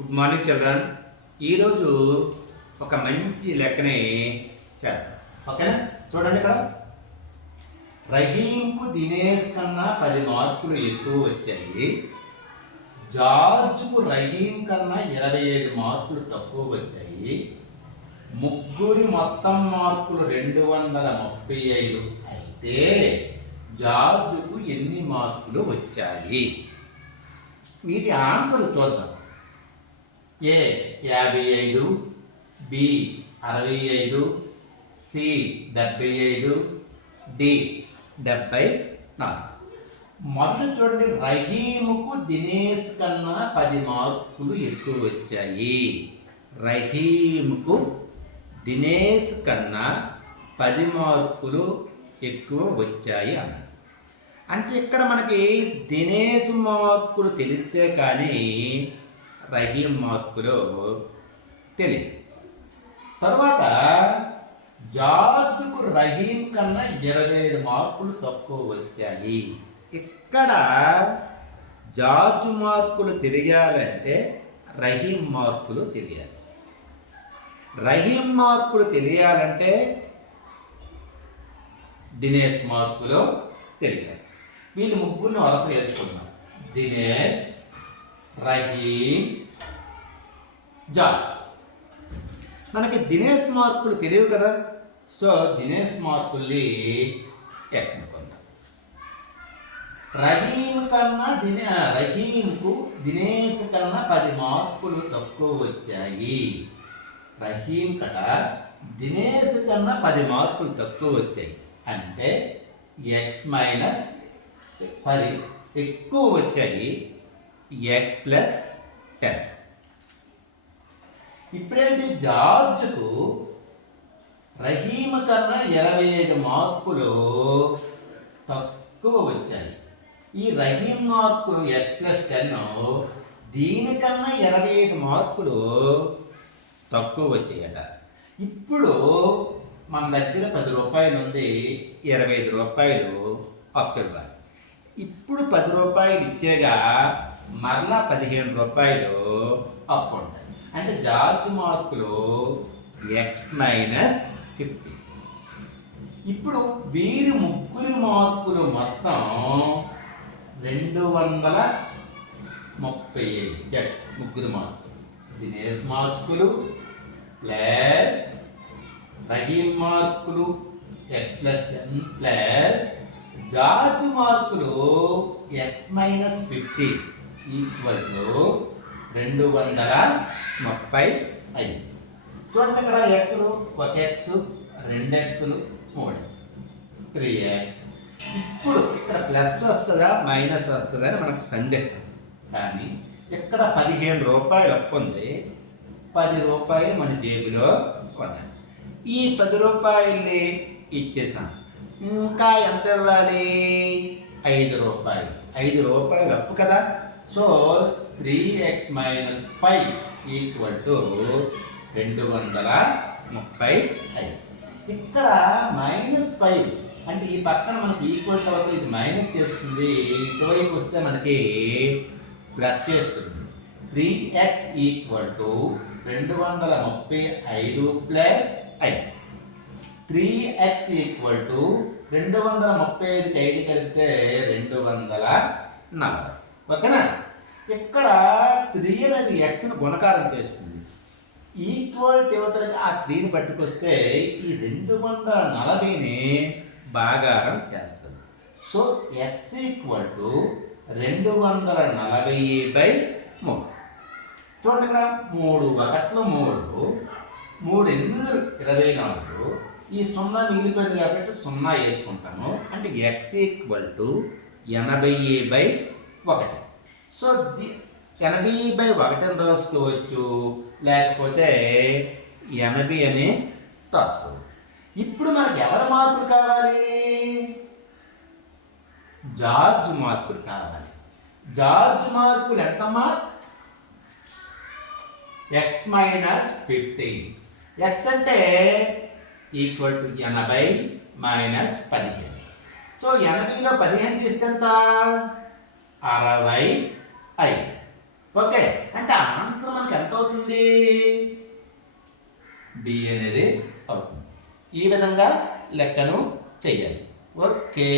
Good morning children. ఈరోజు ఒక మంచి లెక్కని చేద్దాం. ఓకేనా? చూడండి ఇక్కడ రహీంకు దినేష్ కన్నా 10 మార్కులు ఎక్కువ వచ్చాయి. జార్జ్కు రహీం కన్నా 25 మార్కులు తక్కువ వచ్చాయి. ముగ్గురి మొత్తం మార్కులు 235 అయితే జార్జ్కు ఎన్ని మార్కులు వచ్చాయి? వీటి ఆన్సర్ చూద్దాం. ఏ 55, బి 65, సి 75, డి 74. మొదటి చూడండి, రహీముకు దినేష్ కన్నా 10 మార్కులు ఎక్కువ వచ్చాయి. రహీముకు దినేష్ కన్నా 10 మార్కులు ఎక్కువ వచ్చాయి అన్నారు. అంటే ఇక్కడ మనకి దినేష్ మార్కులు తెలిస్తే కానీ రహీం మార్కులు తెలియదు. తర్వాత జార్జ్కు రహీం కన్నా 25 మార్కులు తక్కువ వచ్చాయి. ఇక్కడ జార్జ్ మార్కులు తెలియాలంటే రహీం మార్కులు తెలియాలి. రహీం మార్కులు తెలియాలంటే దినేష్ మార్కులు తెలియాలి. వీళ్ళు ముగ్గురిని వలస వేసుకున్నాం. దినేష్, రహీం, జార్జ్. మనకి దినేష్ మార్కులు తెలియవు కదా, సో దినేష్ మార్కుల్ని ఎక్స్ అనుకుంటాం. రహీంకు దినేష్ కన్నా 10 మార్కులు తక్కువ వచ్చాయి. రహీం కట దినేష్ కన్నా 10 మార్కులు తక్కువ వచ్చాయి అంటే ఎక్కువ వచ్చాయి x+10. ఇప్పుడేంటి, జార్జ్కు రహీం కన్నా 25 మార్కులు తక్కువ వచ్చాయి. ఈ రహీం మార్కులు x+10 దీనికన్నా 25 మార్కులు తక్కువ వచ్చాయట. ఇప్పుడు మన దగ్గర 10 రూపాయలు ఉంది, 25 రూపాయలు అప్పు ఇవ్వాలి. ఇప్పుడు 10 రూపాయలు ఇచ్చేగా మరలా 15 రూపాయలు అప్పు ఉంటాయి. అంటే జార్జ్ మార్కులు x-50. ఇప్పుడు వీరి ముగ్గురి మార్కులు మొత్తం 235. ముగ్గురు మార్కులు దినేష్ మార్కులు ప్లస్ రహీం మార్కులు x+10 ప్లస్ జార్జ్ మార్కులు x-50 = 235. చూడండి, ఇక్కడ ఎక్స్లు 1x, 2x, 3x, 3x. ఇప్పుడు ఇక్కడ ప్లస్ వస్తుందా మైనస్ వస్తుందా అని మనకు సందేహం. కానీ ఇక్కడ 15 రూపాయలు అప్పు ఉంది, 10 రూపాయలు మన జేబులో ఉన్నాయి. ఈ 10 రూపాయల్ని ఇచ్చేసాం. ఇంకా ఎంత ఇవ్వాలి? 5 రూపాయలు. 5 రూపాయలు అప్పు కదా, సో 3x - 5 = 235. ఇక్కడ -5 అంటే ఈ పక్కన మనకి ఈక్వల్ టు ఇది మైనస్ చేస్తుంది, ఇటువైపు వస్తే మనకి ప్లస్ చేస్తుంది. 3x = 235 + 5. 3x = 235కి 5 కలిపితే 240. ఓకేనా? ఇక్కడ 3 అనేది xను గుణకారం చేస్తుంది. ఈక్వల్ యువతలకి ఆ 3ని పట్టుకొస్తే ఈ 240ని భాగారం చేస్తుంది. So x = 240/3. చూడండి, ఇక్కడ 3 1 3, 3 8 24. ఈ 0 మిగిలిపోయింది కాబట్టి 0 వేసుకుంటాము. అంటే x = 80/1. సో 80/1 అని రాసుకోవచ్చు, లేకపోతే 80 అని రాసుకోవచ్చు. ఇప్పుడు మనకి ఎవరి మార్కులు కావాలి? జార్జ్ మార్కులు కావాలి. జార్జ్ మార్కులు ఎంతమ్మా? x-15. x అంటే = 80 - 15. సో 80లో 15 తీస్తే ఎంత? 65. ఓకే, అంటే ఆన్సర్ మనకి బి అనేది అవుతుంది. ఈ విధంగా లెక్కను చెయ్యాలి. ఓకే.